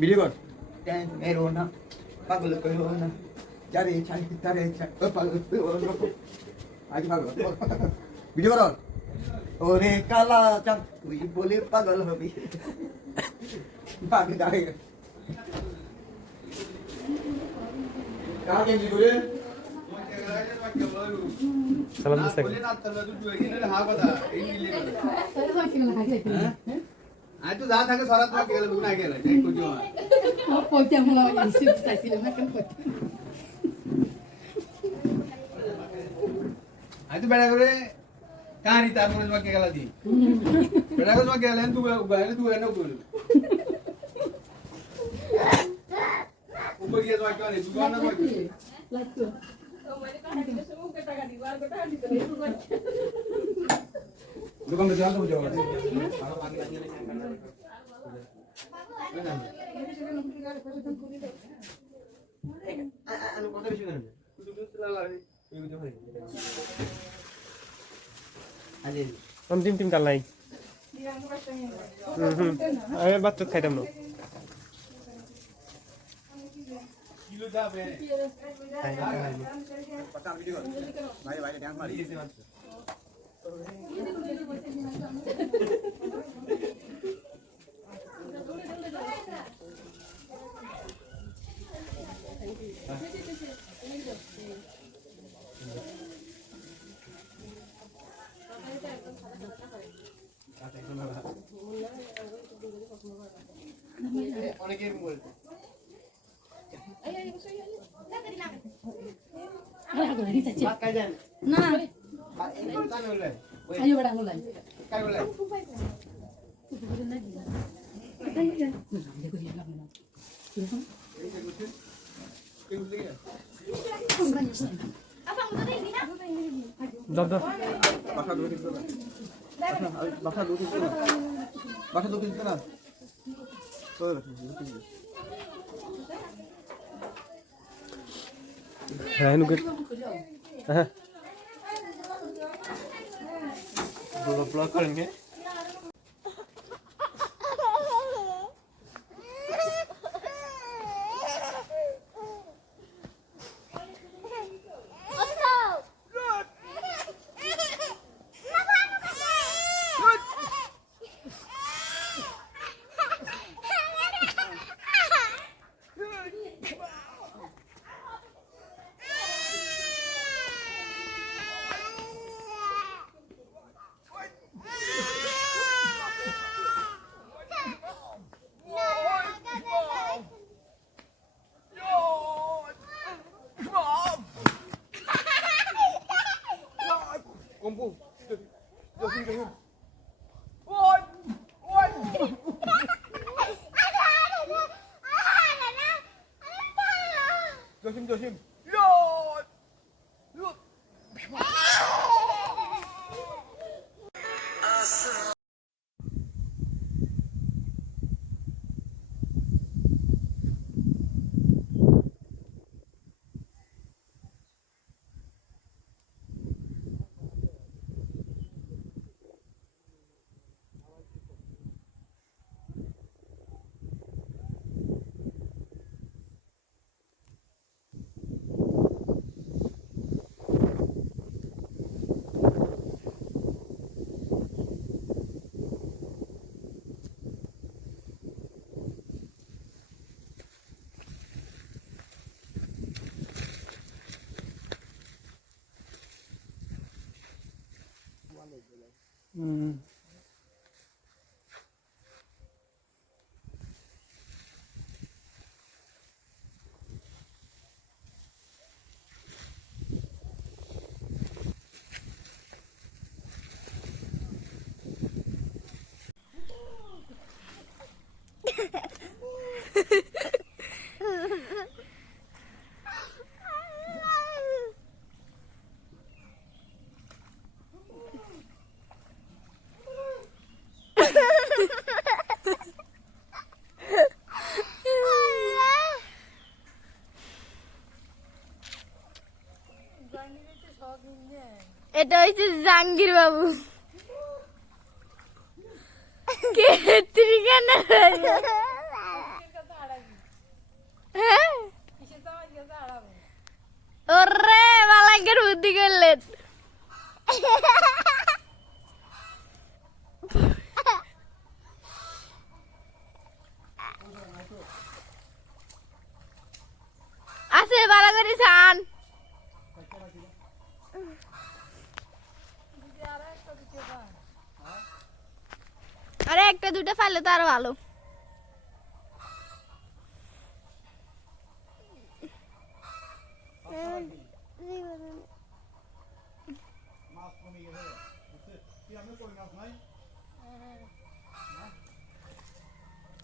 Video কর মেরো না পাগল করো না যারে চাই তারে চাই পাগল করো না আজ পাগল ভিডিও কর ওরে কালা চাঁদ তুই বলে পাগল হবি পাগল যাবে কাকে ভিডিও সালাম দিছে আই তো যা থাকে সারা তোমাকে গেল না গেল এই কুজো পয়তে আমলা রিসিভ চাইছিল না কেন পয়তে আই তো বেড়া করে কারি তারপরে তোমাকে গেল দি বেড়া করে তোমাকে গেলেন তুই এনে কইল উপর গিয়ে তোমাকে কেন তুই না কই লাগতো দোকান মে যাও তো যাও টিম টিম কাল নাই আমি বাচ্চা খাইতাম না কিলো যাবে पता वीडियो भाई भाई डांस मारी অনেকে বলতে না ayo barang mulai काय बोलाय দাদা बासा दो किलो ना तो है नुके हां दो ब्लॉक करेंगे kompu josin josin এটা হচ্ছে জাহাঙ্গীর বাবু। কে তুই কেন হ্যাঁ ওরে বালাকের বুদ্ধি করলেন আছে বালা করে ছান আরে একটা দুটো ফাইলে তো আরো ভালো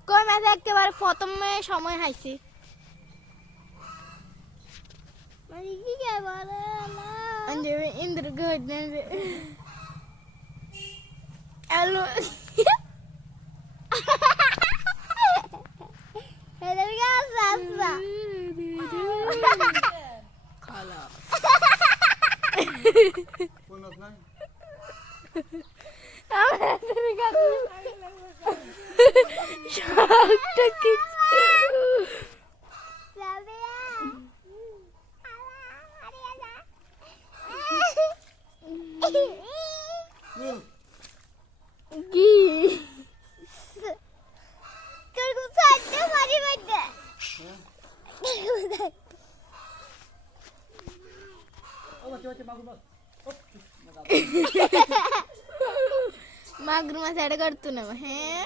কই মাছ একেবারে প্রথমে সময় হাইছি মানে কি কে বলে না আন্জে ইন্দ্র গদনে হ্যালো এদের গাছ আসবা খালা কোন নাচ নাই আমাদের গাছ শাকটা কিছু কি তোর খুব সাথে মারি বাইতে মাগুর মাছ এড করতো না হ্যাঁ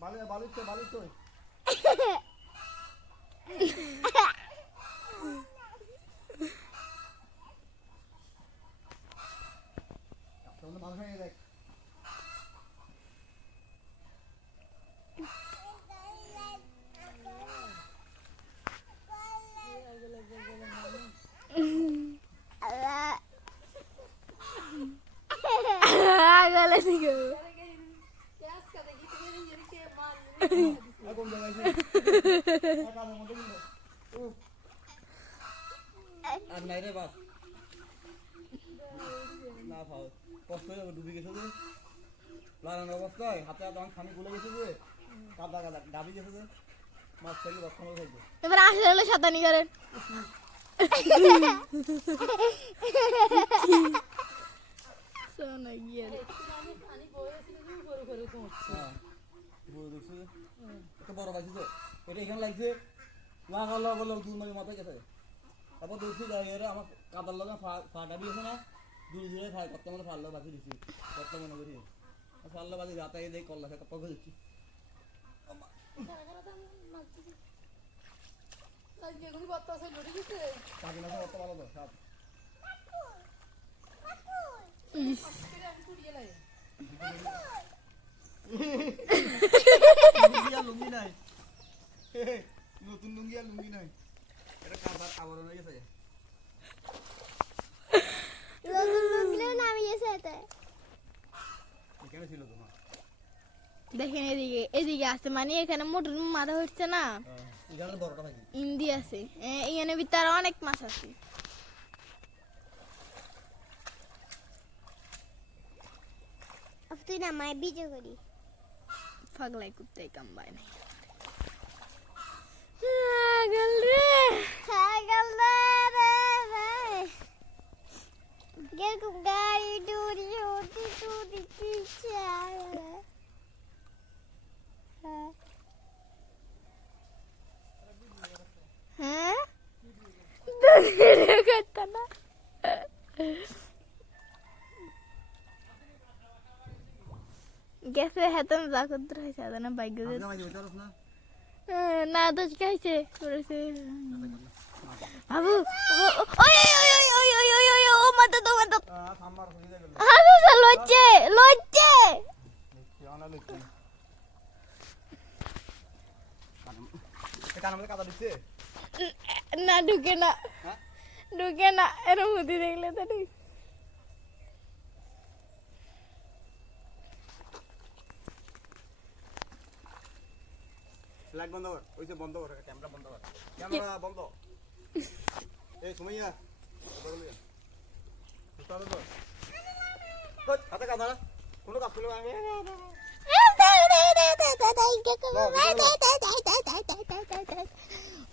বালি আগলে দিকে আর নাই রে বাস না খাও কষ্ট হয়ে ডুবে গেছে যে লাগানো অবস্থায় হাতে তখন খানি গুলে গেছে যে কাদা কাদা ডাবি গেছে যে মাছ থেকে রক্ষা করে থাকবে এবার আসলে হলো শতানি করেন সোনা গিয়ে বড় পাইছি তো এটা এখানে লাগছে লাগা লগা লগ দুই নয় মাথায় গেছে তারপর দৌড়ছি যাই আমার কাদার লগা ফা ডাবি আছে না দূরে দূরে খায় কত মতো ফাড়লো বাকি দিচ্ছি কত মনে করি ফাড়লো বাকি রাতে দেখ কল্লা খায় কত দিচ্ছি কাকি না কত ভালো তো সব লুঙ্গি নাই নতুন লুঙ্গি আর লুঙ্গি নাই এটা কারবার আবার হয়ে গেছে এখানে ছিল তোমার দেখেন এদিকে এদিকে আছে মানে এখানে মোটর মাথা হচ্ছে না এখানে বড়টা নাকি ইন্দি আছে এখানে ভিতরে অনেক মাছ আছে তুই না মায় বিজে করি পাগলাই কুত্তে কামবাই নাই পাগল রে পাগল রে কিরকম গাড়ি ডুরি উঠি টুরি কিচ্ছে হ্যাঁ ভিডিও করতে না গেছে হেতন জাকদ্র হইছে না বাইক না তো খাইছে করেছে বাবু ওই ওই ওই ওই ওই ওই ওই ও মাথা তো মাথা সাম্বার হয়ে গেল হাসু লজ্জে লজ্জে আনা লইছে এটা আমাদের কাদা দিচ্ছে না ঢুকে না হ্যাঁ ঢুকে না এরম মুদি দেখলে তো ঢুকে লাইট বন্ধ কর, ওই যে বন্ধ কর, ক্যামেরা বন্ধ কর, ক্যামেরা বন্ধ। এই সুমাইয়া হাতে কাজ না, কোনো কাজ করলে আমি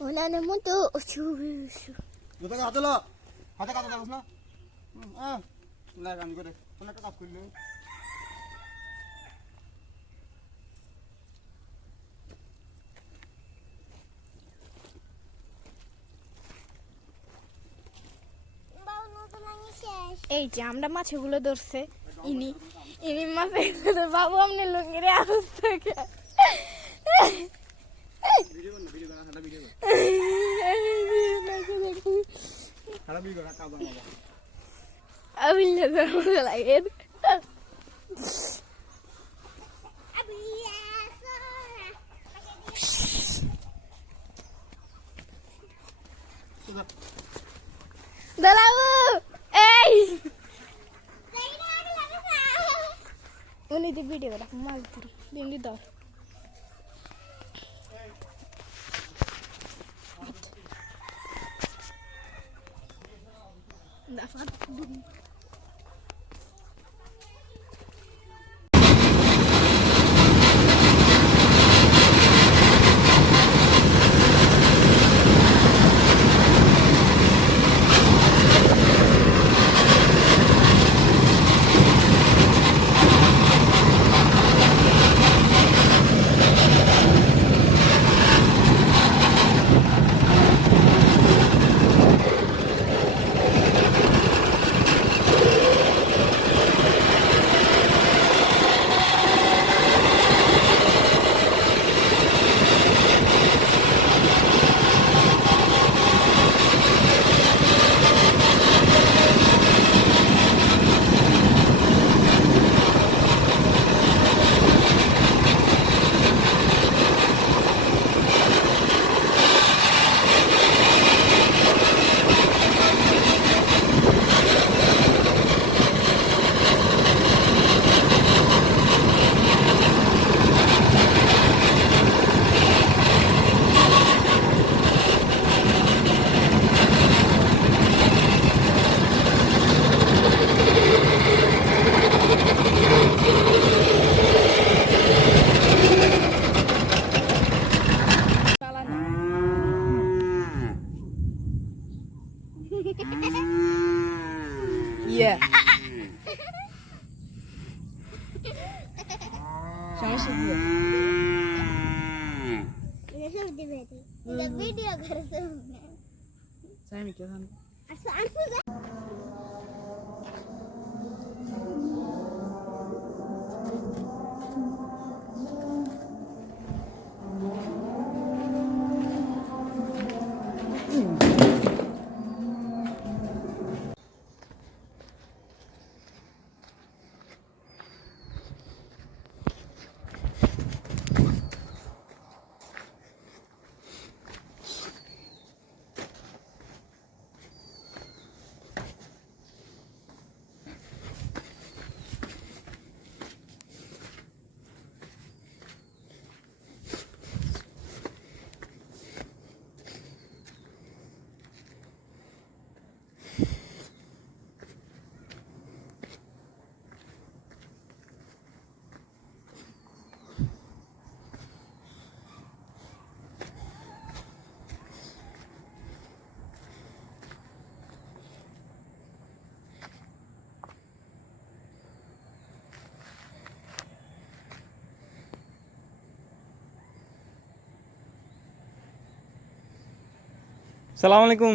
Wala naman to. জুতো হাতে লো, হাতে কাজ করছ না? না আমি করে কোনো একটা কাজ করলে এই যে আমরা মাছগুলো ধরছে ইনি ইনি মাছগুলো বাবু আপনি লুঙ্গির অবস্থা ভিডিও কর না, ভিডিও কর না, হাতে ভিডিও কর, হাতে ভিডিও কর, কাজ না আমি লাগে দালাবু এই উনি দি ভিডিও রাখ মাছ ধর দিন দাও দাফা Yeah. Sama dia. Ini sudah dibetul. Udah video kan Saya mikir kan. Asal সালাম আলাইকুম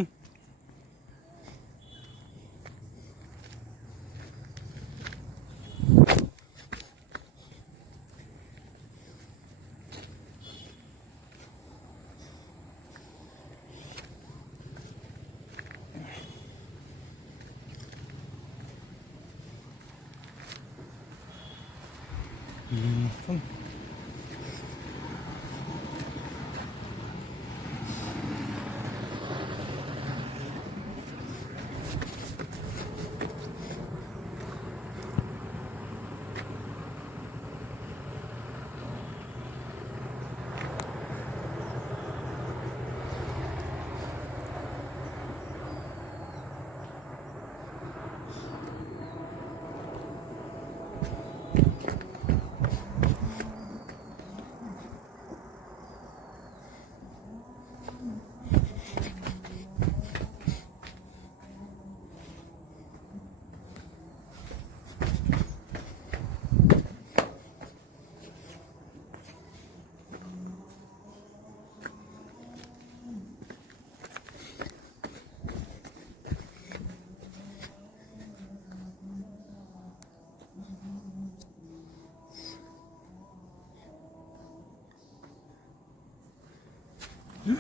এই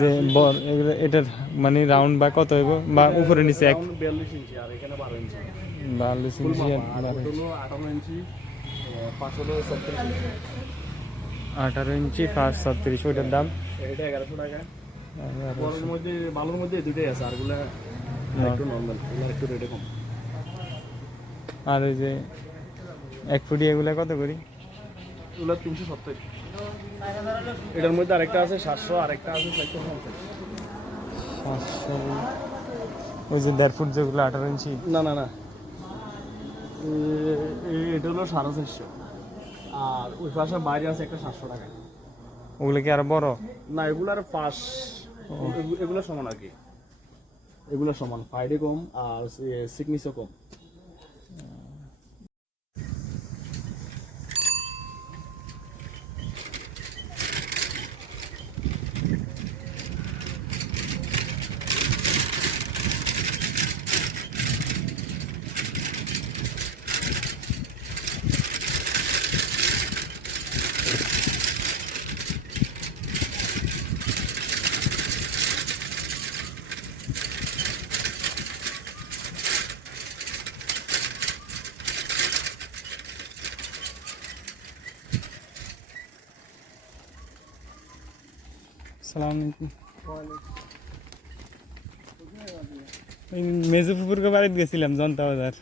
যে বর এগুলো এটার মানে রাউন্ড বা কত হইব বা উপরে নিচে এক 42 ইঞ্চি আর এখানে 12 ইঞ্চি 42 ইঞ্চি আর 12 ইঞ্চি। 18 ইঞ্চি 537 18 ইঞ্চি 537 ওইটার দাম এটা 1100 টাকা। বড়র মধ্যে ভালোর মধ্যে দুটোই আছে, আরগুলা একটু নরমাল, এগুলা একটু রেটে কম। আর ওই যে 1 ফুটি এগুলা কত করি? এগুলা 370। এটার মধ্যে আরেকটা আছে 700, আরেকটা আছে 450। 500 ওই যে 1.5 ফুট যেগুলো 18 ইঞ্চি। না না না, এটা হলো 450। আর ওই পাশে বাইরে আছে একটা 700 টাকা। ওগুলো কি আরো বড়? না, এগুলার পাশ এগুলো সমান আর কি, এগুলো সমান, ফাইডে কম আর সিকনেসও কম। আসসালামু আলাইকুম। ওই মেজুপুরকে বাড়িতে গেছিলাম জনতা বাজার।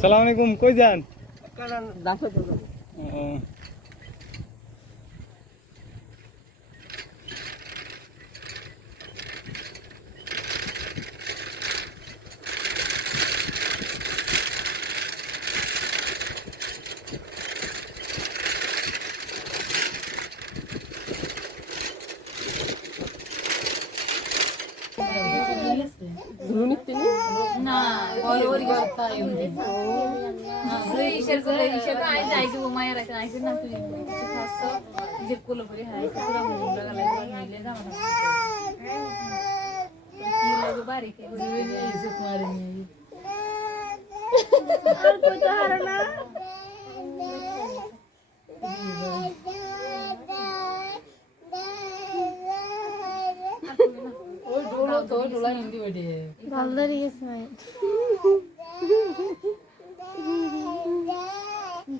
সালাম আলাইকুম, কই যান? ও, না ওর তাই ইসের করে ইসের তো আই যাই তো মায়ের রাখে আইছে না তুই কিছু খাচ্ছ যে কোলো করে হাই পুরো মুন্ডা গলা নিলে না কি লাগো বাড়ি কে ইসে তোমার নিয়ে আর কই তো হারে না ওই ডোলা হিন্দি বেটে ভালো লেগেছে ভাই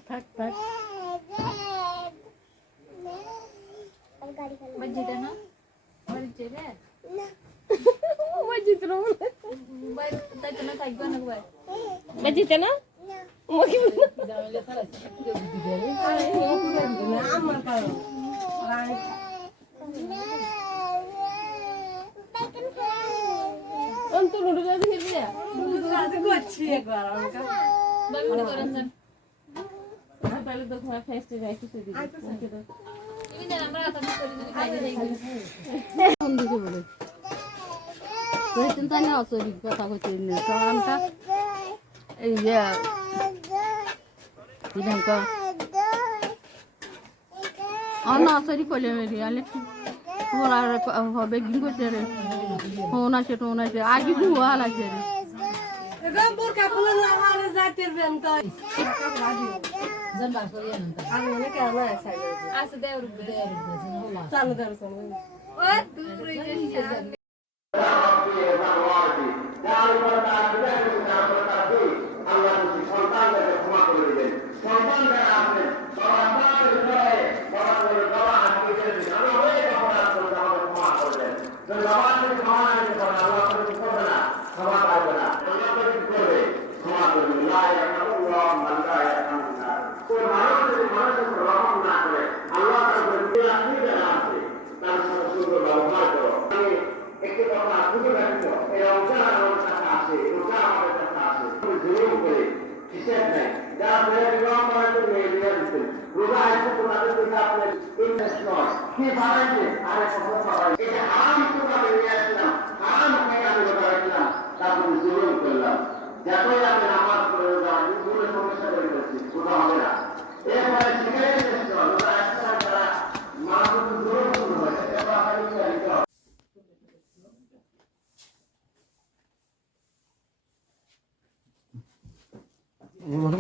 থাক থাক বাজিটা না বাড়ি যাবে মজিদ রো বাইরে তাই তো না থাকবে না ভাই মজিদ না জামাইলে তারা দিয়ে দিবে না আমার কারণ অন্তর উড়ে দিবে আজ করছি একবার আমাকে বাবু করেন জান তাহলে তো তোমার ফেস্টে যাই কিছু দিবে তুমি না আমরা কথা করে যদি খাইতে যাই ফোন দিকে বলে তুই চিন্তা না অসরি কথা কইতে না কারণটা এই যে ইদামকা অন্য অসরি কইলে রিয়ালে ওরা হবে গিন করতে রে হোনা সে টোনা সে আগে বুয়া লাগছে রে এরকম বোরকা খুলে না আর যাইতের বেন তো জানবা করিয়া না আর মনে কেন আছে আছে দেওর উপরে চালু দাও চালু ও তুই রইছিস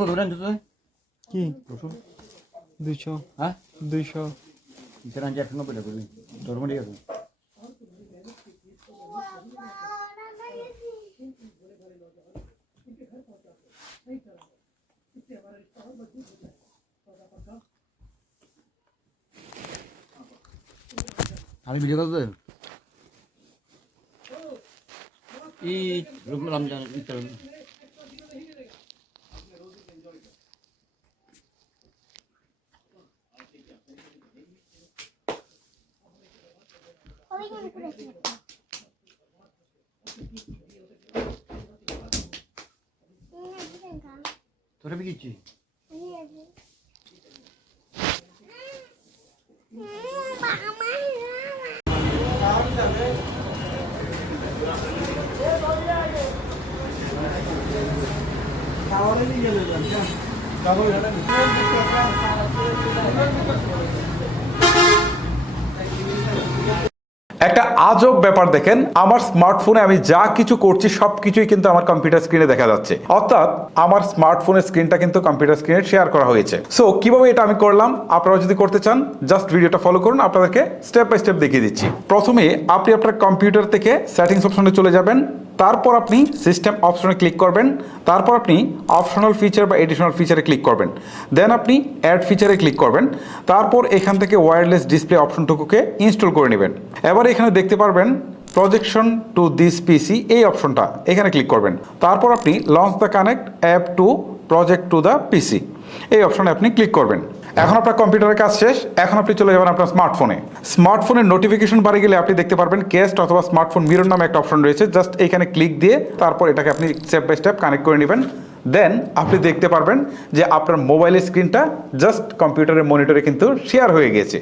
কত দেন তো কি 200? হ্যাঁ 200 সেটা 190 টাকা করবি ধর্ম ঠিক আছে আমি ভিডিও করতে রমজান তোরা বিকিছি একটা আজব ব্যাপার দেখেন, আমার স্মার্টফোনে আমি যা কিছু করছি সবকিছুই কিন্তু আমার কম্পিউটার স্ক্রিনে দেখা যাচ্ছে, অর্থাৎ আমার স্মার্টফোনের স্ক্রিনটা কিন্তু কম্পিউটার স্ক্রিনে শেয়ার করা হয়েছে। সো কিভাবে এটা আমি করলাম, আপনারা যদি করতে চান জাস্ট ভিডিওটা ফলো করুন, আপনাদেরকে স্টেপ বাই স্টেপ দেখিয়ে দিচ্ছি। প্রথমে আপনি আপনার কম্পিউটার থেকে সেটিংস অপশনে চলে যাবেন, তারপর আপনি সিস্টেম অপশনে ক্লিক করবেন, তারপর আপনি অপশনাল ফিচার বা এডিশনাল ফিচারে ক্লিক করবেন, দেন আপনি অ্যাড ফিচারে ক্লিক করবেন, তারপর এখান থেকে ওয়্যারলেস ডিসপ্লে অপশনটুকুকে ইনস্টল করে নেবেন। এবার এখানে দেখতে পারবেন প্রজেকশন টু দিস পিসি, এই অপশনটা এখানে ক্লিক করবেন, তারপর আপনি launch the connect app to project to the PC, এই অপশনে আপনি ক্লিক করবেন। এখন আপনার কম্পিউটারের কাজ শেষ, এখন আপনি চলে যাবেন আপনার স্মার্টফোনে। স্মার্টফোনের নোটিফিকেশন বারে গেলে আপনি দেখতে পারবেন কেস্ট অথবা স্মার্টফোন মিরর নামে একটা অপশন রয়েছে, জাস্ট এইখানে ক্লিক দিয়ে তারপর এটাকে আপনি স্টেপ বাই স্টেপ কানেক্ট করে নেবেন। দেন আপনি দেখতে পারবেন যে আপনার মোবাইলের স্ক্রিনটা জাস্ট কম্পিউটারের মনিটরে কিন্তু শেয়ার হয়ে গেছে।